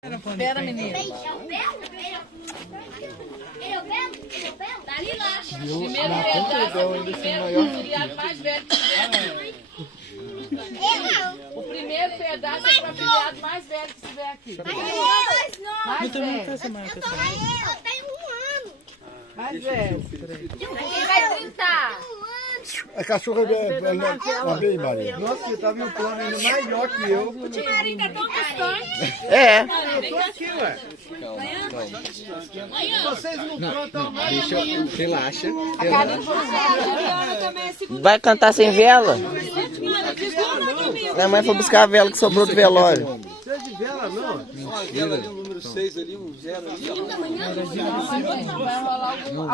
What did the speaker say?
Espera, menino. Tá ali lá. Primeiro pedaço, o criado mais velho que tiver aqui. O primeiro pedaço é para o criado mais velho que estiver aqui. Mais velho. Eu tenho 1 ano. Mais velho. Quem vai brincar? A cachorra é bem, Maria. Nossa, eu tava em um plano ainda maior que eu. O tio Marinho é tão distante. É. Eu tô aqui, ué. Vocês não cantam mais. Relaxa. Vai cantar sem vela? Minha mãe foi buscar a vela que sobrou do velório. Você é de vela, não? Vela ali, o número 6 ali, um 0 ali, ó. Vai rolar algum